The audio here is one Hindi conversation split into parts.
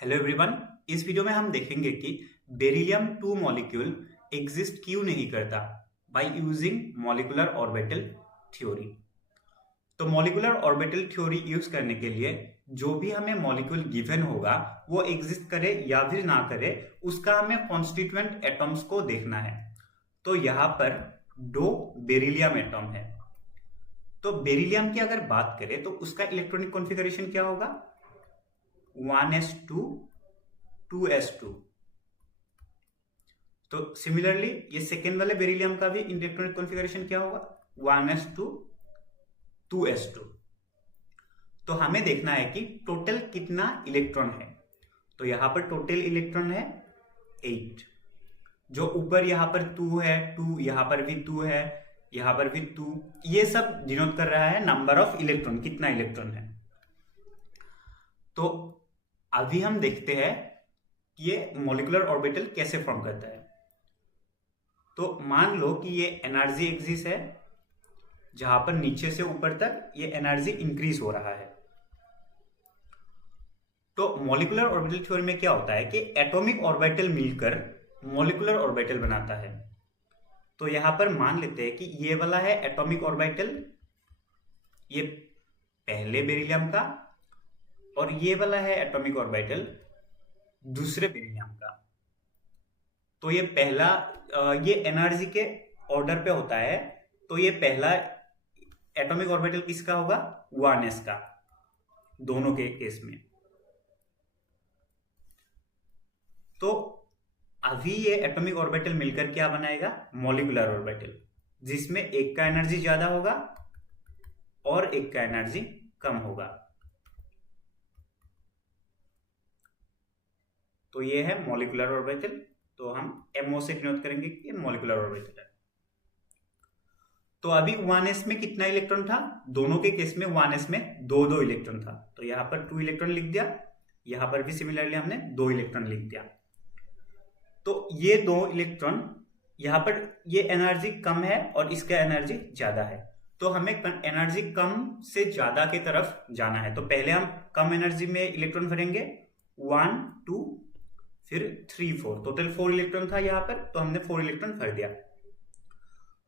Hello everyone. इस वीडियो में हम देखेंगे कि बेरिलियम 2 मॉलिक्यूल एग्जिस्ट क्यों नहीं करता by using molecular orbital theory. तो मॉलिक्यूलर ऑर्बिटल थ्योरी यूज करने के लिए जो भी हमें मॉलिक्यूल गिवन होगा वो एग्जिस्ट करे या फिर ना करे, उसका हमें कॉन्स्टिट्यूएंट एटम्स को देखना है। तो यहाँ पर दो बेरिलियम एटम है। तो बेरिलियम की अगर बात करें तो उसका इलेक्ट्रॉनिक कॉन्फ़िगरेशन क्या होगा? 1s2 2s2। तो सिमिलरली ये सेकेंड वाले बेरिलियम का भी इलेक्ट्रॉनिक कॉन्फ़िगरेशन क्या होगा? 1s2 2s2। तो हमें देखना है कि टोटल कितना इलेक्ट्रॉन है। तो यहां पर टोटल इलेक्ट्रॉन है 8। जो ऊपर यहां पर 2 है, 2 यहां पर भी 2 है, यहां पर भी 2, ये सब डिनोट कर रहा है नंबर ऑफ इलेक्ट्रॉन, कितना इलेक्ट्रॉन है। तो अभी हम देखते हैं कि ये मॉलिक्यूलर ऑर्बिटल कैसे फॉर्म करता है। तो मान लो कि ये एनर्जी एक्सिस है, जहां पर नीचे से ऊपर तक ये एनर्जी इंक्रीज हो रहा है। तो मॉलिक्यूलर ऑर्बिटल थ्योरी में क्या होता है कि एटॉमिक ऑर्बिटल मिलकर मॉलिक्यूलर ऑर्बिटल बनाता है। तो यहां पर मान लेते हैं कि ये वाला है एटॉमिक ऑर्बिटल, ये पहले बेरिलियम का, और ये वाला है एटॉमिक ऑर्बिटल दूसरे बेरिलियम का। तो ये पहला ये एनर्जी के ऑर्डर पे होता है। तो ये पहला एटॉमिक ऑर्बिटल किसका होगा? 1s का, दोनों के केस में। तो अभी ये एटॉमिक ऑर्बिटल मिलकर क्या बनाएगा? मॉलिक्यूलर ऑर्बिटल, जिसमें एक का एनर्जी ज्यादा होगा और एक का एनर्जी कम होगा। तो ये है मॉलिक्यूलर ऑर्बिटल। तो हम MO से डिनोट करेंगे कि ये मॉलिक्यूलर ऑर्बिटल है। तो अभी 1s में कितना इलेक्ट्रॉन था? दोनों के केस में 1s में दो इलेक्ट्रॉन था। तो यहां पर 2 इलेक्ट्रॉन लिख दिया, यहां पर भी सिमिलरली हमने 2 इलेक्ट्रॉन लिख दिया। तो ये 2 इलेक्ट्रॉन, यहां पर ये एनर्जी कम है और इसका एनर्जी ज्यादा है। तो हमें एनर्जी कम से ज्यादा की तरफ जाना है। तो पहले हम कम एनर्जी में इलेक्ट्रॉन भरेंगे, 1 2 फिर 3 4, टोटल 4 इलेक्ट्रॉन था यहाँ पर, तो हमने 4 इलेक्ट्रॉन भर दिया।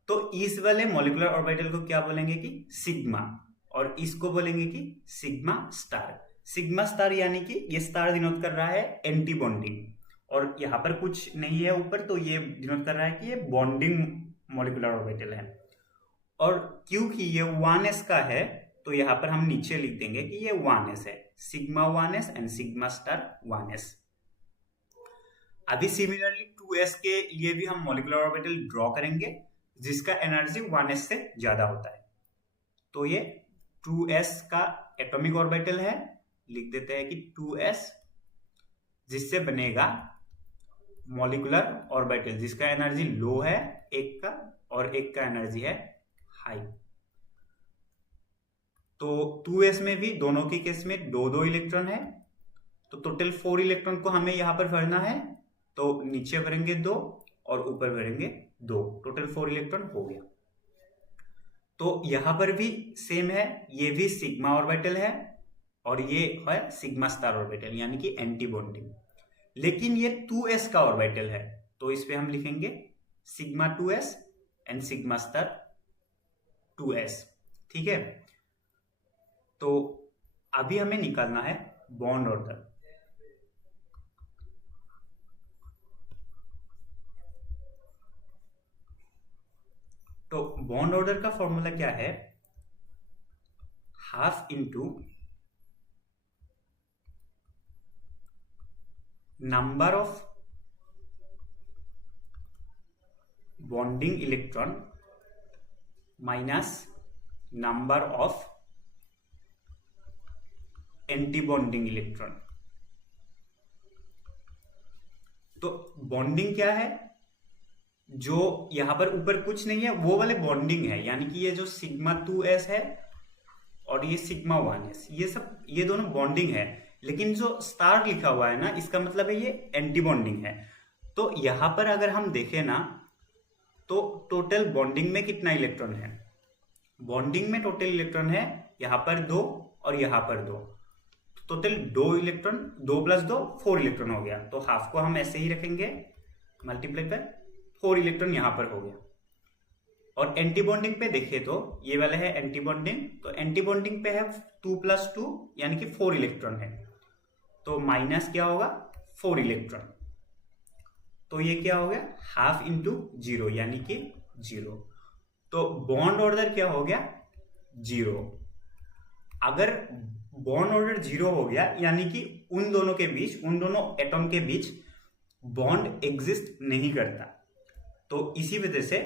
तो इस वाले मॉलिक्यूलर ऑर्बिटल को क्या बोलेंगे कि सिग्मा, और इसको बोलेंगे कि सिग्मा स्टार। सिग्मा स्टार यानी कि ये स्टार डिनोट कर रहा है एंटी बॉन्डिंग, और यहाँ पर कुछ नहीं है ऊपर, तो ये डिनोट कर रहा है कि ये बॉन्डिंग मॉलिक्यूलर ऑर्बिटल है। और क्योंकि ये 1s का है, तो यहाँ पर हम नीचे लिख देंगे कि ये 1s है, sigma 1s and sigma star 1s। अभी सिमिलरली 2s के लिए भी हम मॉलिक्यूलर ऑर्बिटल ड्रॉ करेंगे, जिसका एनर्जी 1s से ज्यादा होता है। तो ये 2s का एटॉमिक ऑर्बिटल है, लिख देते हैं कि 2s, जिससे बनेगा मॉलिक्यूलर ऑर्बिटल जिसका एनर्जी लो है एक का, और एक का एनर्जी है हाई। तो 2s में भी दोनों के केस में दो इलेक्ट्रॉन है। तो टोटल 4 इलेक्ट्रॉन को हमें यहां पर भरना है। तो नीचे भरेंगे 2 और ऊपर भरेंगे 2, टोटल 4 इलेक्ट्रॉन हो गया। तो यहां पर भी सेम है, ये भी सिग्मा ऑर्बिटल है और ये है सिग्मा स्टार ऑर्बिटल, यानी कि एंटी बॉन्डिंग। लेकिन ये 2s का ऑर्बिटल है, तो इस पे हम लिखेंगे sigma 2s and sigma star 2s। ठीक है। तो अभी हमें निकालना है बॉन्ड ऑर्डर। तो बॉन्ड ऑर्डर का फॉर्मूला क्या है? Half into number of bonding electron minus number of anti bonding electron. तो बॉन्डिंग क्या है? जो यहां पर ऊपर कुछ नहीं है वो वाले बॉन्डिंग है, यानी कि ये जो सिग्मा 2s है और ये सिग्मा 1s, ये दोनों बॉन्डिंग है। लेकिन जो स्टार लिखा हुआ है ना, इसका मतलब है ये एंटी बॉन्डिंग है। तो यहां पर अगर हम देखें ना, तो टोटल बॉन्डिंग में कितना इलेक्ट्रॉन है? बॉन्डिंग में टोटल इलेक्ट्रॉन है यहां पर 2 और यहां पर 2। टोटल 2 प्लस 2 4 इलेक्ट्रॉन हो गया, तो हाफ को हम ऐसे ही रखेंगे, मल्टीप्लाई पे 4 इलेक्ट्रॉन यहां पर हो गया। और एंटी बॉन्डिंग पे देखें तो ये वाला है एंटी बॉन्डिंग, तो एंटी बॉन्डिंग पे है 2 प्लस 2 यानी कि 4 इलेक्ट्रॉन है, तो माइनस क्या होगा 4 इलेक्ट्रॉन, तो ये क्या हो गया हाफ इंटू 0 यानी कि 0, तो बॉन्ड ऑर्डर क्या हो गया 0। अगर बॉन्ड ऑर्डर 0 हो गया यानी कि उन दोनों के बीच, उन दोनों एटॉम के बीच बॉन्ड एग्जिस्ट नहीं करता, तो इसी वजह से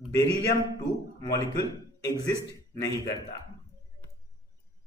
बेरिलियम 2 मॉलिक्यूल एग्जिस्ट नहीं करता।